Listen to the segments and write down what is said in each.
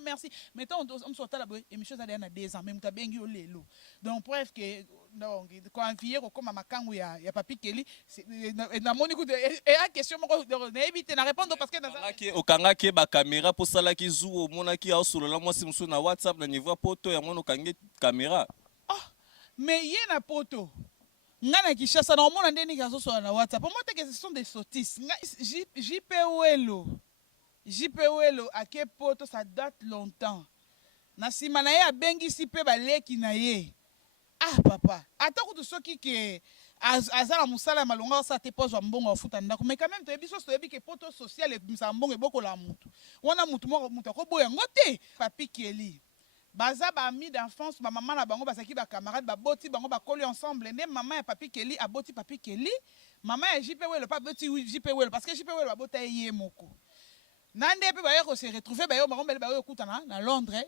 Merci. Mettons, on sort là, émission ça a 2 ans, même tu as bien eu les lots. Donc, bref, que donc quand vieux comme à Makangu ya Papi Kelly, na moni coup et la question éviter na répondre parce que okanga ke ba caméra pour sala ki zou mona ki au solo la moi si musu na WhatsApp na niveau poto ya mona kange caméra. Oh, mais y a na poto. Ngana Kishasa na mona ndeni kazo so na WhatsApp. Pour moi que ce sont des sottises. JP Welo. JP Welo à quel poto ça date longtemps. Na sima na ye abengisi pe baleki na ye. Ah papa, attends que soki ke azala musala malonga sa te pose mbongo afuta ndako mais quand même to biso to que poto social e bimisa mbongo eboko la mutu. Wana mutu moko mutu ko boya ngote Papi Kelly. Baza ba ami d'enfance ba maman na bango basaki ba camarade ba boti bango ba coller ensemble ne maman ya Papi Kelly aboti Papi Kelly, maman ya JP Welo pas boti JP Welo parce que JP Welo ba bota ye moko. Nande pe ba yo ko se retrouver ba yo bango ba yo kutana na Londres.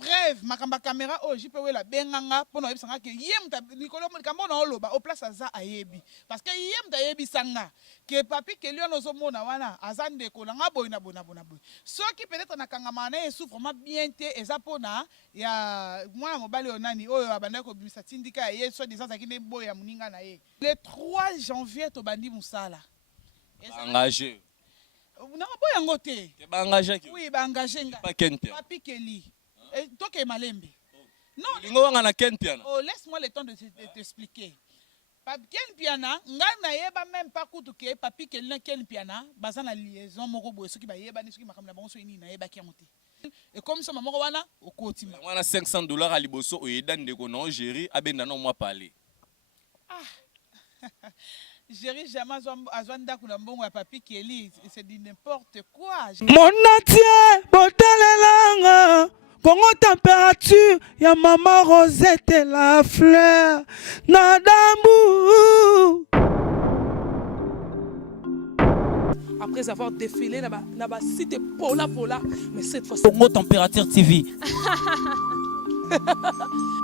Bref, makamba caméra oh JP Welo benganga pour na yebisanga ke yem ta Nicolas Kambo na oloba au place aza ayebi parce que yem ta yebi sanga ke Papi Kelly on ozomona wana azande ko na boy na bona boy soki peut-être na kangama na souffre vraiment bien te ezapona ya mwana mobali onani oyo abanda ko bimisa tindika ye so disant zakine boy ya muninga na ye le 3 janvier to bandi musala Engagé. Na boy yango te Ke ba engagé ki. oui ba engagé nga Papi Kelly. Toke Malembe. Non. Oh, laisse-moi le temps de t'expliquer. Ken Piana, ngana yeba même pas kutu ke Papi Kelly na Ken Piana, baza na liaison moko boye soki ba yeba ni soki makamna bango so ini na yeba ki monter. Et comme ça maman wana okotima. Wana $500 à liboso oyeda ndeko na Algérie abenda na moi parler. Ah. Jéri jamais azwanda kuna mbongo ya Papi Kelly, c'est dit n'importe quoi. Mon atier botalelanga Congo température, ya maman Rosette la fleur, Nadambu. Après avoir défilé là-bas, site Pola, mais cette fois Congo Température TV.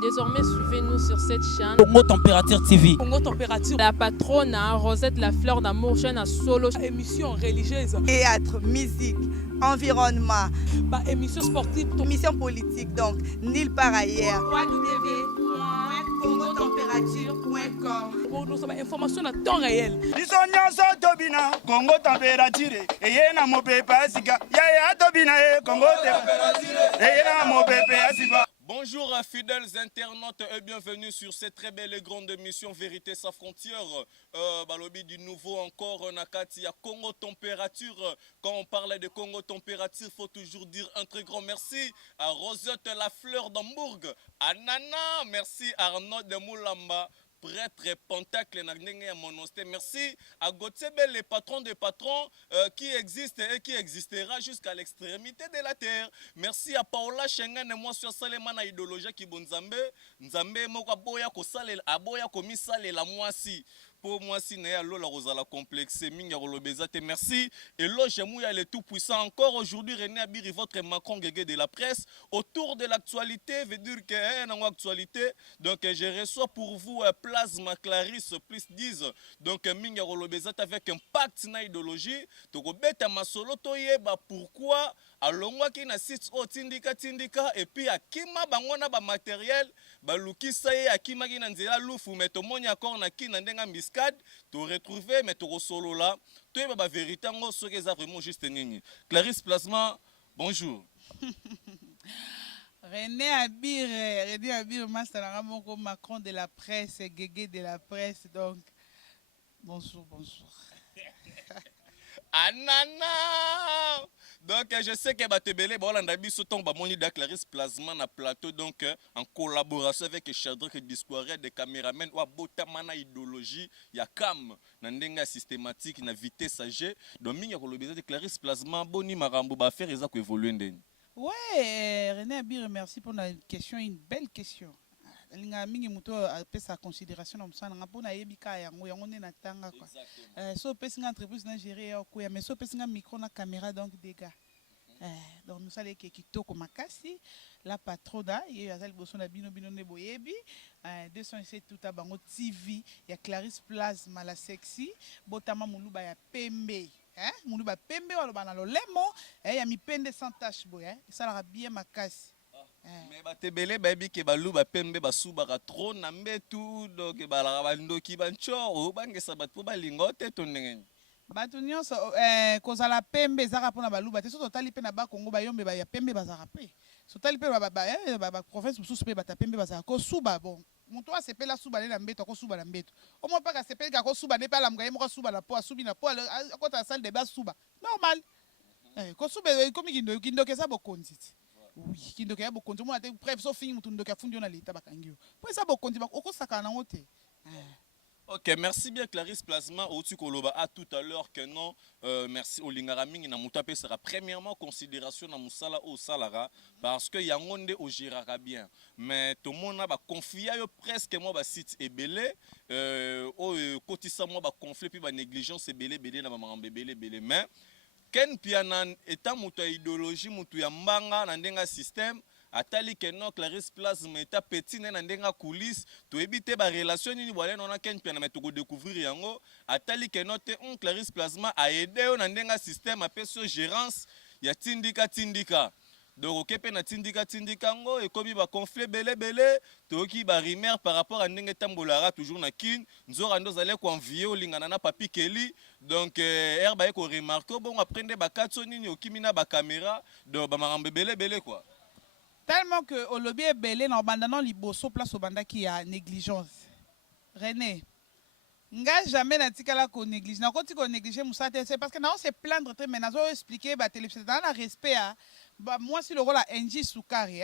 Désormais, suivez-nous sur cette chaîne. Congo Température TV. Congo Température. La patronne Rosette la fleur d'amour, jeune à solo. Émission religieuse. Théâtre, musique, environnement. Bah, émission sportive. Émission politique, donc nulle part ailleurs. www.congotempérature.com. Pour nous avoir information à temps réel. Congo Température. Et yena mo pepe asika. Ya tobina Congo Température. Et yena mo pepe asika. Bonjour fidèles internautes et bienvenue sur cette très belle et grande émission Vérité sans frontières. Balobi du nouveau encore Nakati à Congo Température. Quand on parle de Congo Température, il faut toujours dire un très grand merci à Rosette la fleur d'Hambourg, à Nana, merci à Arnaud de Moulamba. Prêtre Pentacle Nagné Monosté. Merci à Gotsebe, les patrons des patrons qui existent et qui existera jusqu'à l'extrémité de la terre. Merci à Paola Schengen et moi sur Salemana idéologie qui bon Nzambe. Nzambe moko boya ko sale aboya ko misale la moisi. Pour moi si na lo la rosala complexe minga rolobezate merci et là j'aimouya le tout puissant encore aujourd'hui René Abiri votre Macron Guégué de la presse autour de l'actualité veut dire que dans actualité donc je reçois pour vous Plasma Clarisse plus 10 donc minga rolobezate avec impact na idéologie to ko beta masolo toyeba pourquoi alongwaki na site o tindika et puis akima bango na ba matériel balukisa ye akimaki na nzela lufu mais tomoni encore na kina ndenga miscade to retrouver mais to solo là toyeba ba vérité ngo soki eza vraiment juste nini. Clarisse Plasma, bonjour. René Abir master moko Macron de la presse, Guégué de la presse donc bonjour. Anana. Donc je sais que Batebele Bolanda biso ton ba moni da Clarisse Plasma na plateau donc en collaboration avec Chadrak Discours des caméramans ou botamana idéologie ya cam na ndenga systématique na vitesse ag donc mingi ko lobeza de Clarisse Plasma boni marambo ba faire eza ko évoluer ndeni. Ouais, René Abir merci pour la question, une belle question. Linga mingi muto apesa sa considération na msana ngapona yebika yango ne na tanga quoi. So pesinga entreprise na gérer ko ya mais so pesinga micro na caméra donc dégâts. Donc nous allons que kitoko makasi la patrona et azali boso na bino ne boyebi 207 tout bango TV ya Clarisse Plasma la sexy botama muluba ya pembe mundu bapembe baloba na lolemo ya mipende sans tache boye esalaka bien makasi. Mais batebele bayebi ke balu bapembe basubaka trop na mbetu donc balaka bandoki banchoro bangesa bato po balinga te to ndenge. Bato nyonso kozala pembe ezaka mpona baluba te so totali mpe na bakongo bayombe ya pembe bazalaka mpe sotali mpe baprovince mosusu mpe bata pembe bazalaka kosuba bon moto asepela suba ne na mbeto akosuba na mbeto omo mpaka asepelika akosuba ne mpe alamuka ye moko asuba na po asubi na po akota na sale debe asuba normal kosuba ekomi kindoki eza bokonzi ti oui kindoki ya bokonzi omona te bref so fingi motu ndoki afundi yo na leta bakangi yo mpo eza bokonzi okosaka nango te. Ok, merci bien Clarisse Plasma. Au-dessus Koloba a tout à l'heure que non. Merci Olingaraming na mutape sera premièrement considération na musala au salara parce que yangonde au girara bien. Mais tout le monde a confié presque moi ba site ebele au kotisa moi ba conflit puis ba négligence ebele belé na ba belé belé mais ken pianan état mutu idéologie mutu ya mbanga na ndenga système atali ke non Clarisse Plasma eta petit na ndenga coulisse to ebite ba relation ni wale nona ken pia na metoko découvrir yango atali ke non te on Clarisse Plasma a aidé na ndenga système apeso gérance ya tindika donc okepe na tindika ngo ekomi ba conflit belé to ki ba rumeur par rapport à ndenge tambolara toujours na kin nzora ndo zale ko envier olingana na Papi Kelly donc herba eko remarquer bon aprendre ba katso nini okimina ba caméra donc ba marambe belé quoi. Tellement que au lobby est belé dans bandana liboso place au banda qui a négligence. René, nga jamais na tikala ko néglige. Na koti ko négliger musate c'est parce que na on se plaindre très mais na zo expliquer ba télévision dans la respect bah moi si le rôle à NJ Soukari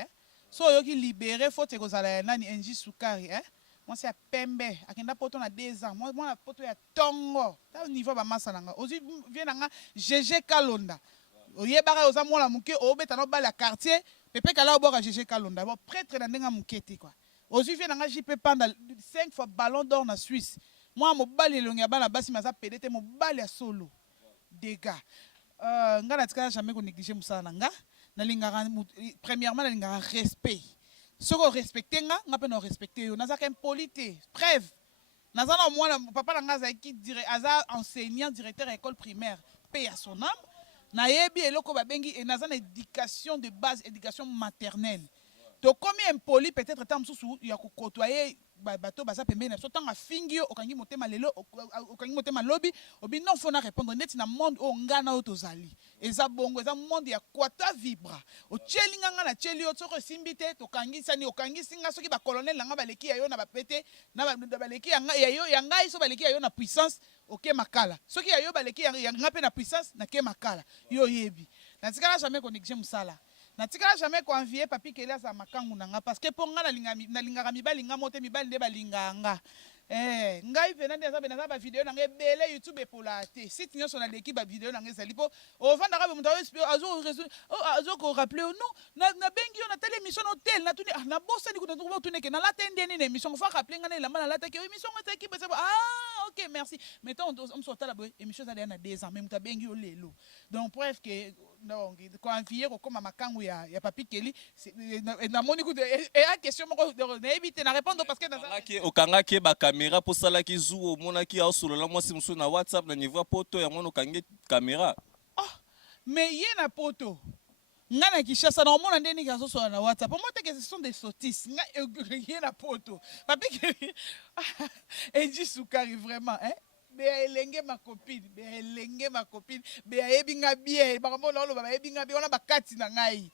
so yo ki libérer faut te kozala nani NJ Soukari moi c'est à Pembe akenda poto na 2 ans moi na poto ya Tongo ta niveau ba masa nanga ozi vient nanga GG Kalonda oyebaka oza mwana muke obeta no bala quartier Pepe Kala Oboka GG Kalonda. Bon, prêtre na ndenga muketi quoi. Ozu vie nanga JP panda 5 fois ballon d'or na Suisse. Moi mo bali longa bana basi maza pedete mo bali ya solo. Dégâts. Nga na tika jamais ko négliger musala nanga. Na lingara premièrement na lingara respect. Soko respecter nga pe no respecter yo. Nazaka impolité. Preuve. Nazana mwana papa nanga za ki dire aza enseignant directeur école primaire. Paix à son âme. Na yebi eloko babengi et nazana éducation de base éducation maternelle to combien impoli peut-être tant mususu ya ko côtoyer bato basa pembe na so tanga fingio okangi motema lelo okangi motema lobi obi non fona répondre net na monde o ngana o tozali eza bongo eza monde ya kwata vibra o chelinga nga na cheli o tsoko simbite to kangi sani o kangi singa soki ba colonel nga baleki ya yo na bapete na baleki ya yo ya ngai so baleki ya yo na puissance ok makala soki ya yo baleki ya nga pe na puissance na ke makala yo yebi na tikala jamais ko négliger musala na tikala jamais ko envier Papi Kelly za makangu nanga parce que ponga na lingaka mibali nga mote mibali nde balinganga ngai venande za bena za ba video nanga ebele YouTube epola te site nyonso na leki ba video nanga ezali po ovanda ka mutu azo ko rappeler non na bengi yo na tele émission hotel na tuni na bossa ni kuna tuko tuneke na la tende ni émission fa rappeler ngana la mala la ta ki émission ngata ki besa ok merci mettons on sort la émission ça na 2 ans même ta bengi yo lelo donc bref que donc ko envier ko comme makangu ya Papi Kelly na moni ku et a question moko na éviter na répondre parce que okanga ke ba caméra pour sala ki zuo mona ki a solo la moi si musu na WhatsApp na niveau poto ya mona kange caméra mais yé na poto nga na Kishasa na mona ndeni ka so na WhatsApp moi te que ce sont des sottises nga yé na poto Papi Kelly NJ Soukari vraiment be elenge ma copine be ebinga bien bakambo na lo ba ebinga bien ona bakati na ngai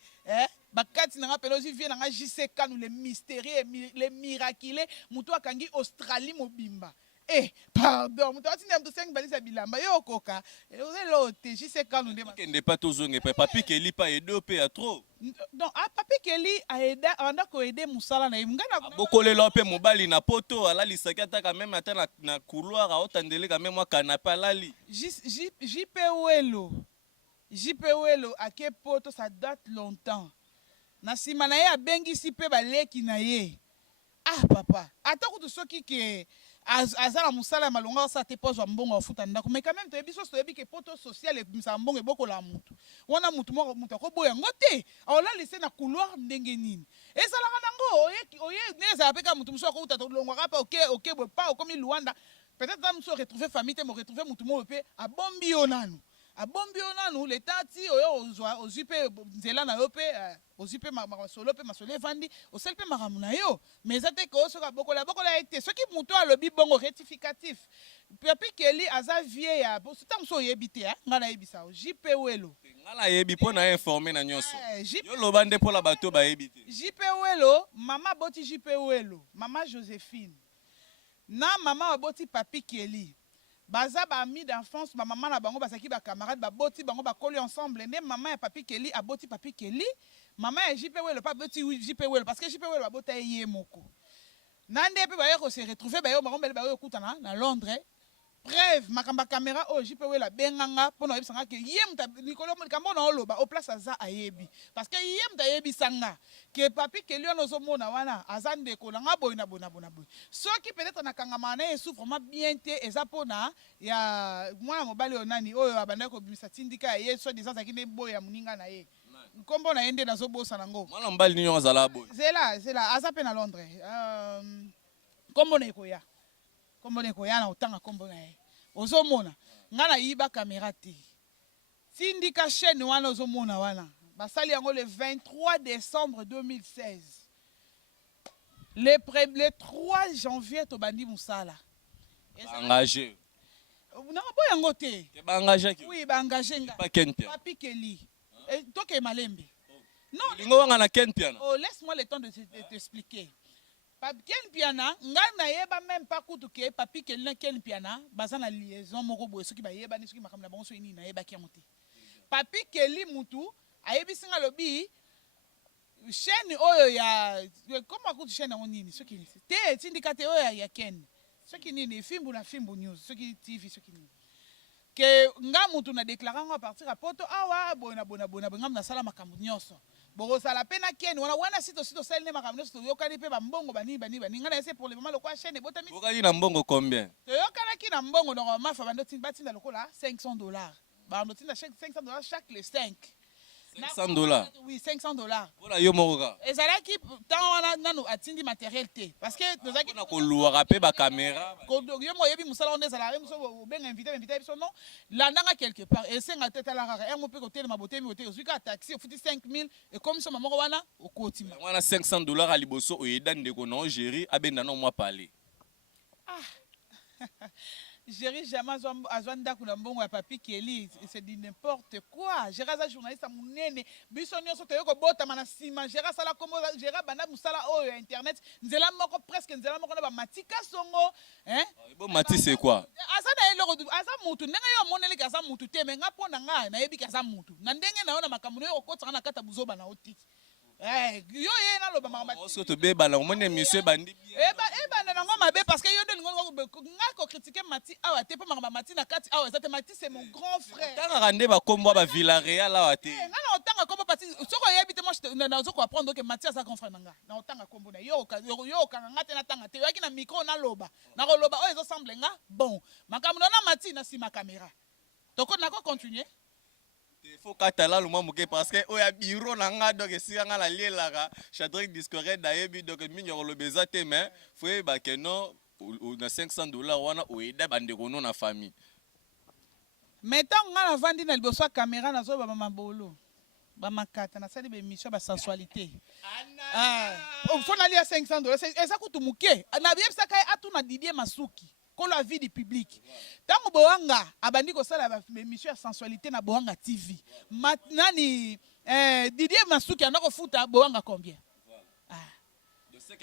bakati na nga pelosi vie na nga JC Kanu le mystérieux le miraculeux mutu akangi Australie mobimba pardon mutu atina mutu 5 balisa bilamba yo koka ozelo te JC Kanu ndé pas tozonge Papi Kelly pas aider pe a trop donc Papi Kelly a aidé anda ko aider musala na ngana bokolela pe mobali na poto alali sakata quand même ata na couloir a otandele quand même moi canapé alali JP Welo ake poto ça date longtemps na sima na ye abengisi pe baleki na ye papa ata kutu soki ke azala musala malonga sa te pozwa mbongo afuta ndako mais quand même to biso to ke poto social e misa mbongo ebokola mutu wana mutu moko mutu akoboya ngote aola laisser na couloir ndenge nini ezalaka nango oye neza apeka mutu muso akouta to longwa kapa ok bo pa okomi Luanda peut-être ça muso retrouver famille te mo retrouver mutu mo pe abombi yo nanu abombi yo nanu le tanti oyo ozwi mpe nzela na yo mpe ozwi mpe masolo mpe masolo evandi osali mpe makambo na yo mais eza te ke osoka bokola ye te soki moto alobi bongo rectificatif Papi Kelly aza vie ya ntango so oyebi te ngai nayebisa yo JP Welo ngai nayebi mpo na informe na nyonso yo loba nde mpola bato bayebi te JP Welo mama aboti JP Welo mama Joséphine na mama aboti Papi Kelly baza bami d'enfance bamama na bango bazaki bacamarade baboti bango bakoli ensemble nde mama ya Papi Kelly aboti Papi Kelly mama ya JP Welo pa boti JP Welo parce que JP Welo babota ye moko na nde mpe baye kose retrouver baye bango mbele baye okutana na Londres bref makamba caméra o JP Welo abenganga mpona oyebisanga ke ye muta likolo likambo na oloba o place aza ayebi parce que ye muta ayebisanga ke Papi Kelly wana ozomona wana aza ndeko na nga boye na boye na boye na boye soki peut-être nakangama na ye souffre vraiment bien te eza mpona ya mwana mobali oyo nani oyo abandaki kobimisa tindika ya ye so disant azalaki nde boye ya moninga na ye nkombo na ye nde nazobosana ngo mwana mobali nini azala boye zela aza mpe na Londres nkombo na ekoya na otanga nkombo na ye ozomona nga nayiba kamera te tindika chaîne wana ozomona wana basali yango le 23 décembre 2016 le 3 janvier tobandi mosala engagé nabo yango te oui baengage nga Papi Kelly toke malembe non lingo wanga na Ken Piana laisse-moi le temps de t'expliquer Ken Piana ngai nayeba même pas kutu ke Papi Kelly na Ken Piana baza na liaison moko boye soki bayebani soki makambo na bango so nini nayebaki yango te Papi Kelly mutu ayebisinga lobi chaîne oyo ya koma kutu chaîne yango nini soki te tindika te oyo ya Ken soki nini fimbu na fimbu news soki TV soki nini ke nga mutu na déclaré ngo à partir à poto awa bona ngam na sala makambo nyonso bokosala mpe na Ken wana sito sali ne makambo nyonso toyokani mpe bambongo bani nga na ese pour le moment lokwa chaîne ebotami bokaki na mbongo combien toyokanaki na mbongo donc mafa batinda lokola $500 bandotinda $500 chaque le 5 $500 oui $500 voilà yo moko ezalaki ntango wana nanu atindi matériel te parce que tozalaki na koluwaka mpe bacaméra yo moyebi mosala wana ezala ye moso obenga invité biso non landanga quelque part esenga te tala kaka yango mpe kotelema botemi ote ozwi kaka taxi ofuti 5000 ekomi soma moko wana okotima wana $500 a liboso oyeda ndeko na ogéri abenda na mwa pale Géry jamais azwa ndako na mbongo ya Papi Kelly c'est dit n'importe quoi Géry aza journaliste ya monene biso nyonso toyo kobotama na nsima Géry asala kombo Géry banda mosala oyo ya internet nzela moko presque nzela moko na bamatika songo bon mati c'est quoi aza na eloko aza mutu ndenge yo amoneleki aza mutu te me nga mpo na nga nayebiki aza mutu na ndenge na yo na makambo na yo okotaka na kata buzoba na otiki yo ye naloba makambo soki tobebana omoni émission ebandi ebanda nango mabe parce que yo nde nga kokritike Mati awa te mpo makambo Mati na kati awa eza te Mati c'est mon grand frère otangaka nde bakombo ba Villarreal awa te nga na otanga kombo pati soki oyebi te moi nazoko apprendre ke Mati aza grand frère na nga na otanga kombo na yo okanga nga te natanga te oyaki na micro naloba nakoloba oyo ezosemble nga bon makambo na Mati na nsima caméra toko nako continuer faut katala luma moke parce que oya biro na nga donc esika nga na lielaka Chadrick Discorette dayebi donc mingi kolobeza te mais faut ba que non na $500 wana oyeda bandeko no na famille mais tant nga na vandi na liboso ya caméra nazoba mabolo bamakata nasali bémission basensualité faut nalia $500 eza kutu moke na yebisaka ye atuna Didier Masuki kolo la vie du public tango boanga abandi kosala émission ya sensualité na boanga TV nani Didier Masuki andako futa boanga combien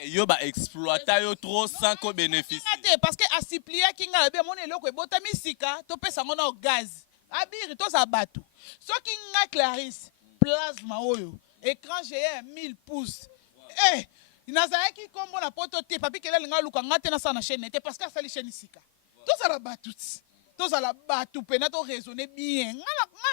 yo ba exploiter yo trop sans ko bénéfice parce que asiplia kinga be mona eloko ebotami sika to pesa ngona gaz abiri to za bato soki nga Clarisse plasma oyo écran géant 1000 pouces nazalaki kombo na poto te Papi Kelly alinga luka nga te nasala na chaîne te parce que asali chaîne sika tozala bato ti tozala bato pena to raisonner bien nga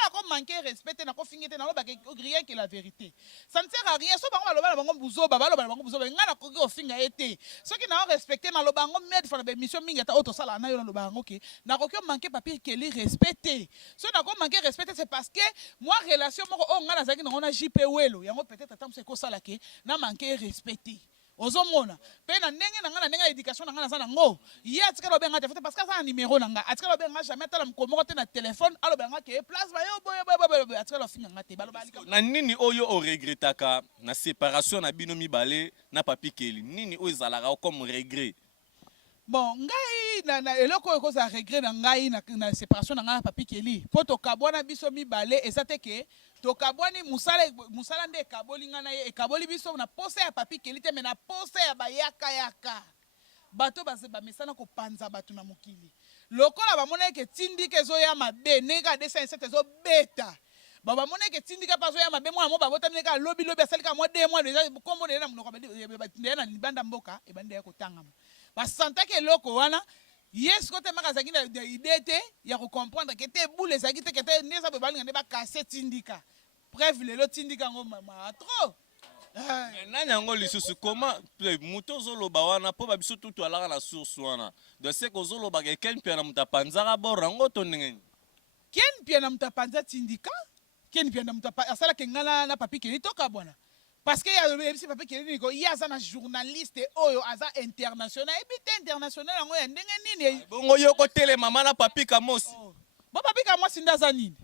nako manquer respect te nako fingi te nalobaka rien que la vérité ça ne sert à rien so bango baloba na bango buzoba baloba na bango buzoba nga nakoki kofinga ye te soki nao respecte naloba yango mede fana bémission mingi ata oyo tosala na yo naloba yango ke nakoki manquer Papi Kelly respect te so nako manquer respect te c'est parce que moi relation moko oyo nga nazalaki nango na JP Welo yango peut-être ata moso ekosala ke na manquer respect te ozomona pe na ndenge na nga na ndenge ya éducation na nga naza nango ye atikala obenga te parce que aza na numéro na nga atikala obenga jamais atala mkomoko te na téléphone alobanga ke place bayo boye atikala ofinga nga te baloba alika na nini oyo oregretaka na séparation na bino mibale na Papi Kelly nini oyo ezalaka comme regret? Bon, ngai na eloko oyo koza regret na ngai na séparation na ngai na Papi Kelly po tokabwana biso mibale eza te ke tokabwani musala nde ekaboli nga na ye ekaboli biso na posa ya Papi Kelly te me na posa ya bayaka bato bamesana kopanza bato na mokili lokola bamona eke tindika ezoya mabe ndenge ka 207 ezobeta bamona eke tindika mpe azoya mabe mwana mo babotami ndenge alobi asalika mwa 2 mois deja kombo na ye na monoko ndeya na libanda mboka ebandi ya kotangama basantaki eloko wana yes kote maka azalaki na idée te ya kocomprendre ke te boule ezalaki te ke te nde eza boye balinga nde bakase tindika bref lelo tindika yango matro nani yango lisusu koma moto ozoloba wana mpo babiso tutu alaka na source wana de ce que ozolobaka ekeni mpe na moto apanzaka bor yango to ndenge ken pia na moto apanza tindika ken pia na moto asalaki nga na Papi Kelly toka bwana parce que yebisi Papi Kelly niko ye aza na journaliste oyo aza international ebite international yango ya ndenge nini bongo yo kotelema na Papi Kamosi bo Papi Kamosi nde aza nini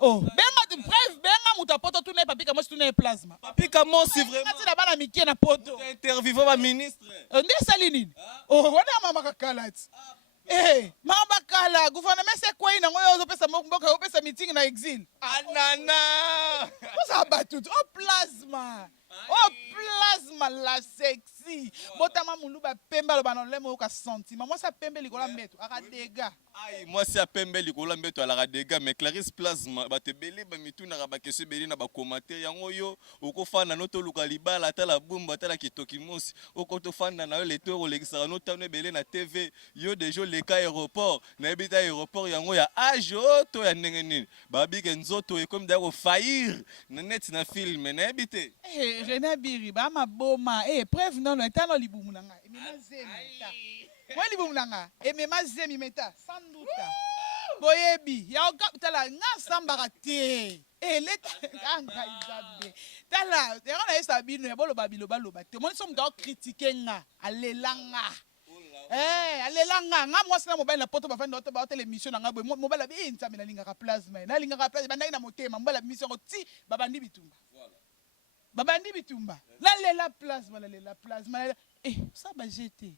benga moto apoto tuna ye Papi Kamosi tuna ye plasma Papi Kamosi vraiment tina bana mike na poto interviewé ba ministre nde esali nini wana mamaka kala ti mama bakala gouvernement se kwei nango oyo ozopesa mboka opesa meeting na exil anana oza batutu plasma la sexy botama muluba pembe aloba na lemo oka sentiment mwasi apembe likolo mbeto akadega ai mwasi apembe likolo mbeto alaka dega mais Clarisse Plasma batebele bamitunaka bakesio ebele na bakommentaire yango yo okofanda no toluka libala atala bumba atala kitoki mosi okotofanda na yo leto olekisaka no tano ebele na TV yo deja oleka aéroport nayebi te aéroport yango ya age to ya ndenge nini babike nzoto ekomi daya kofaillir na neti na filme nayebi te René Biri bamaboma preuve nono etano libumu na ngai emema zemi moi libumu na ngai emema zemi meta sanduta boyebi tala nga sambaka te leta anga izabe tala yango na yesa bino ya boloba biloba te moni so moto akokritike nga alelanga alelanga nga mwasi na mobali na poto bafandi baotela émission na nga boye mobali abi nzambe nalingaka plasma bandaki na motema mobali abimission yango ti babandi bitumba nalela plasma ça ba jeté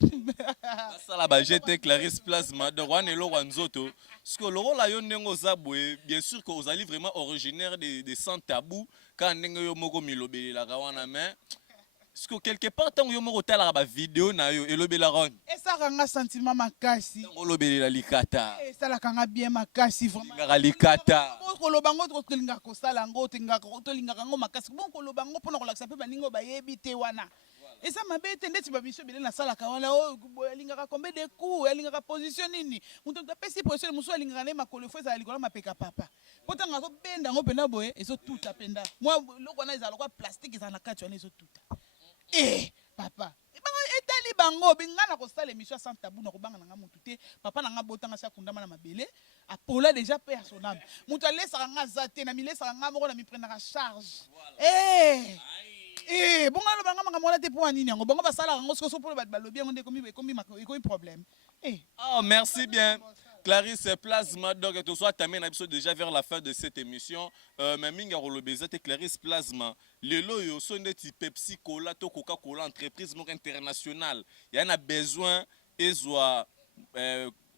basala bajete Clarisse Plasma donc wana eloko ya nzoto parceque lokola yo ndenge oza boye bien sûr que ozali vraiment originaire de sans tabou kaka ndenge yo moko milobelelaka wana mais parceque quelque part ntango yo moko otalaka bavideo na yo elobelaka wana esalaka nga sentiment makasi ntango olobelela likata esalaka nga bien makasi ngaka likata koloba ngo tolingaka kosala yango tolingaka yango makasi bon koloba yango mpona kolakisa mpe baningo bayebi te wana eza mabe te ndeti babiso ebele nasalaka wana alingaka kombe de coup alingaka position nini moto apesi position mosusu alingaka naye makolo fo ezala likolo mapeka papa po ntango azobenda yango mpena boye ezotuta mpenza mwa eloko wana ezala lokwa plastique ezala na kati wana ezotuta papa etali bango binga na kosala émission sans tabou na kobanga na nga motu te papa na nga botanga si akundama na mabele apola déjà pe ya soname moto alesaka nga aza te na milesaka nga moko na miprenaka charge bongo alobanga makambo wana te mpo nini yango bongo basalaka yango soki mpona bato balobi yango nde ekomi problème merci bien Clarisse Plasma donc to soit tamé na biso déjà vers la fin de cette émission mais minga rolobeza te Clarisse Plasma lelo yo so ndeti Pepsi Cola to Coca-Cola entreprise moko internationale ya na besoin ezwa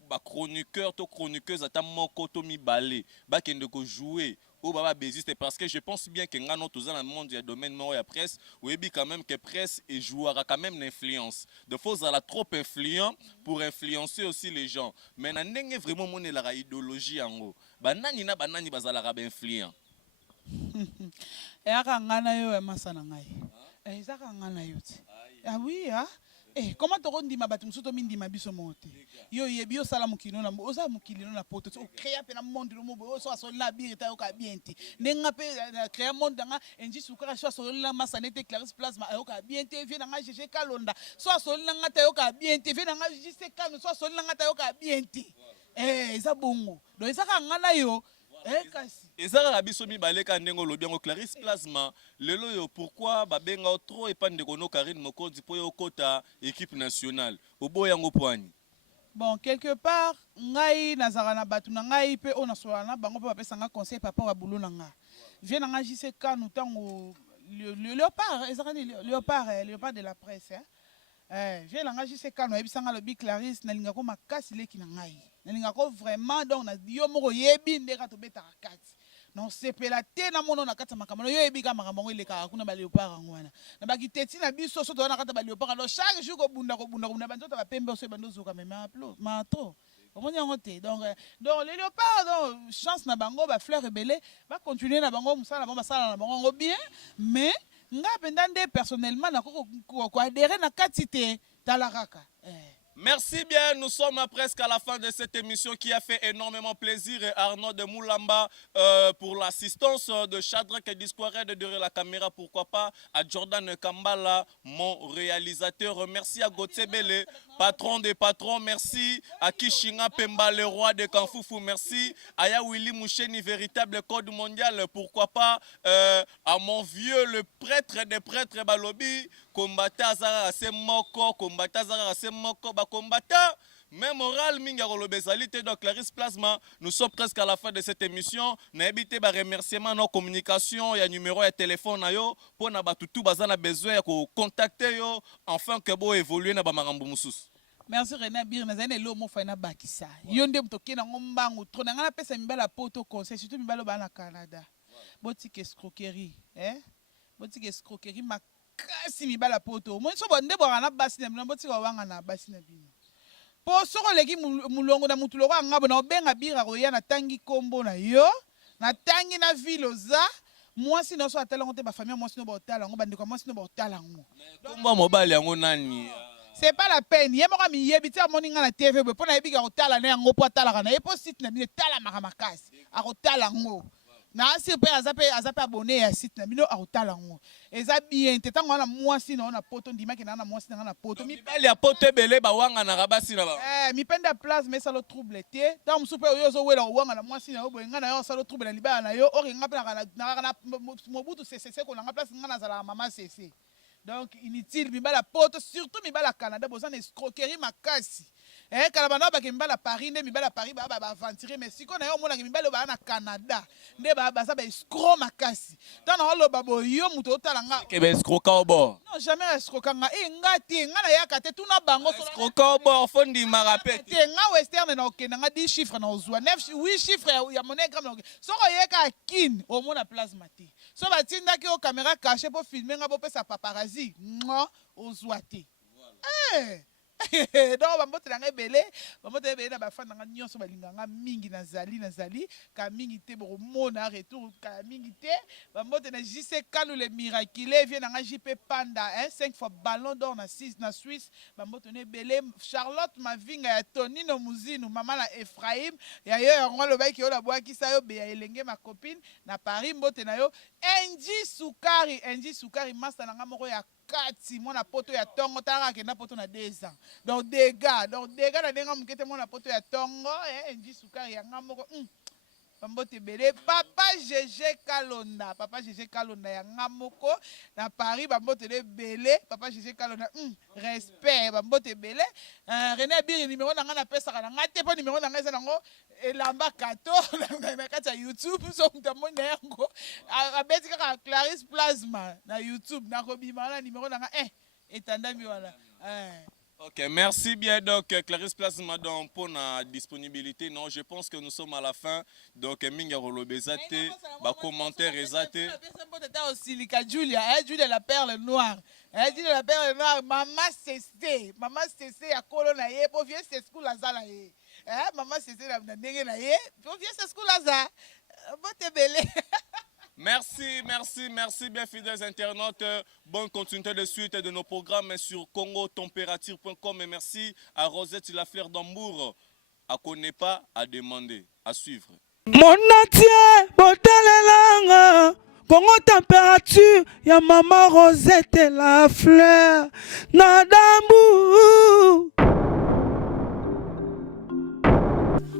ba chroniqueur to chroniqueuse ata moko to mibale bakende ko jouer au baba beziste parce que je pense bien que ngano tous dans le monde du domaine mort ya presse oui quand même que presse et jouera quand même l'influence de fois à la trop influent pour influencer aussi les gens mais na ndenge vraiment mon la idéologie yango banani na banani bazala ka influent aka ngana yo ya masana ngai ezaka ngana yo ti ah oui comment tokondima bato mosusu tomindima biso mote yo yebi yo sala mokili na oza mokili na poto o créa pe na monde no mobo so asoli na bire ta yo ka bien ti ndenga pe créa monde nga enji sukara so asoli na masane te Clarisse Plasma yo ka bien te vie na nga jeje kalonda so asoli na nga ta yo ka bien te vie na nga jise kano so asoli na nga ta yo ka bien ti eza bongo donc ezaka nga na yo kasi ezaka biso mibale ka ndenge olobi yango Clarisse Plasma lelo yo pourquoi babenga trop epande kono Karine Mokonzi po yo kota équipe nationale obo yango poani. Bon, quelque part, ngai nazara na batu na ngai pe ona soana bango pe bapesanga conseil par rapport à boulot na nga. Viens na JC Kanu tango le léopard, ezakani léopard de la presse hein. Viens na JC Kanu ebisanga lobi Clarisse na linga ko makasi leki na ngai. Na linga ko vraiment donc na yo moko yebi ndeka to beta kati. Non sepela te na mono na kata makamano yo ebi ka makamano ileka kuna ba léopard ngwana. Na bakiteti na biso soto na kata ba léopard no chaque jour ko bunda banzo ta pembe so bando zo ka même ma to. Comment on donc les léopards donc chance na bango ba fleur rebelle va continuer na bango musala ba sala na bango bien mais nga pendande personnellement na ko adhérer na katite talaraka. Merci bien, nous sommes presque à la fin de cette émission qui a fait énormément plaisir. Et Arnaud de Moulamba pour l'assistance de Shadrack Disquared derrière la caméra, pourquoi pas à Jordan Kambala, mon réalisateur. Merci à Gauthier Bele, patron des patrons. Merci à Kishinga Pemba, le roi de Kanfoufou. Merci à Yawili Moucheni, véritable code mondial. Pourquoi pas à mon vieux, le prêtre des prêtres Balobi. Combattant Azara Semoko, combattant Azara Semoko, combattant même moral minga rolobezalité donc Clarisse Plasma. Nous sommes presque à la fin de cette émission. N'habitez pas remerciement nos communications, il y a numéro et téléphone na yo pour na batutu bazana besoin ya ko contacter yo enfin que bo évoluer na ba marambo mususu. Merci René Bir nazane lo mo faina bakisa. Yonde mtoke na ngombangu tro na ngana pesa mibala poto conseil surtout mibalo ba na Canada. Botike escroquerie, botike escroquerie kasi mibala poto mo so bonde bo na basi na bino botiko wanga na basi na bino po soko leki mulongo na mutuloko ngabo na obenga bira roya na tangi kombo na yo na tangi na viloza mwasi no so atala ngote ba famille mwasi no ba otala ngo bandiko mwasi no ba otala ngo kombo mobali yango nani c'est pas la peine yemo ka mi yebiti amoninga na TV bo na yebika otala na ngo po atala kana epo site na bino tala makamasi akotala ngo na si pe azape abonné à site na bino akotala ngo eza bien te tango na mwasi na poto ndima ke na mwasi na poto mi bali ya poto ebele ba wanga na rabasi na ba mi penda place mais ça le trouble te tango super yo zo wela wanga na mwasi na yo boyenga na yo ça le trouble na libala na yo oringa pe na mobutu cc ko na place nga na zala mama cc donc inutile mi bala poto surtout mi bala Canada bozana escroquerie makasi kala bana ba kembala Paris nde mibala Paris ba aventurer mais siko na yo mona mibala ba na Canada nde ba sa ba escroc makasi tana holo babo yo muto otala nga ke ba escroc obo non jamais escroc nga ngati nga na yakate tuna bango escroc obo fondi marapete nga western na okena nga 10 chiffres na ozwa 8 chiffres ya monogramme soko yeka kin au mona plasma te so ba tinda ki o caméra cachée pour filmer nga bo pesa paparazzi ozwa te donc bambote na ngai ebele bambote ebele na bafana nga nyonso balinganga mingi nazali ka mingi te bokomona retour ka mingi te bambote na JC Kanu le miraculé vient na nga JP Panda 5 fois ballon d'or na Suisse bambote na ebele Charlotte Mavinga ya Tonino Muzinu mama na Ephraim ya yo yango lobaki yo la bwakisa yo be ya elenge ma copine na Paris mbote na yo Enji Sukari master na nga moko ya kati mona poto ya tongo tara ke na poto na 2 ans donc dégâts na denga mukete mona poto ya tongo Enji Sukari ya ngamoko bambote bele papa GG Kalonda ya ngamoko na Paris bambote le bele papa GG Kalonda respect bambote bele René Biri numéro na nga na pesa kana ngate po numéro na nga eza nango elamba kato na kati ya YouTube so mtamona yango abeti kaka Clarisse Plasma na YouTube na kobima na numéro na nga etandami wala Ok, merci bien. Donc, Clarisse Plasma pour la disponibilité. Non, je pense que nous sommes à la fin. Donc, Minga Rolobezate, commentaire Ezate. Julia la perle noire. Julia la perle noire. Maman Cessé à Colona, pour vieux c'est school Lazala. Maman Cessé la Nengena, pour vieux c'est school Lazala. Bote belé. Merci bien fidèles internautes. Bonne continuité de suite de nos programmes sur congotempérature.com et merci à Rosette la fleur d'Ambour. À connaît pas, à demander, à suivre. Mon atier, botalelanga, Congo température, ya maman Rosette la fleur d'Ambour.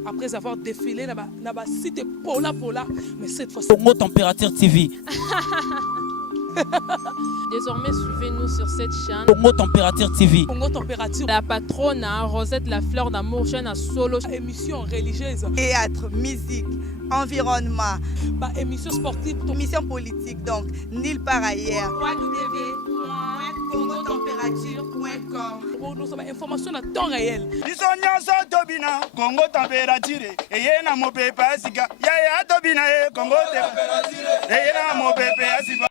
après avoir défilé dans la site Pola, mais cette fois-ci. Congo Température TV. Désormais, suivez-nous sur cette chaîne. Congo Température TV. Congo Température. La patronne Rosette La Fleur d'Amour, chaîne à solo. Émission religieuse. Théâtre, musique, environnement, émission sportive. émission politique, donc nulle part ailleurs. www.congotempérature.com. Nous avons information à temps réel. biso nyonso tobina Congo température eye na mopepe asika yaya tobina ye Congo température eye na mopepe asika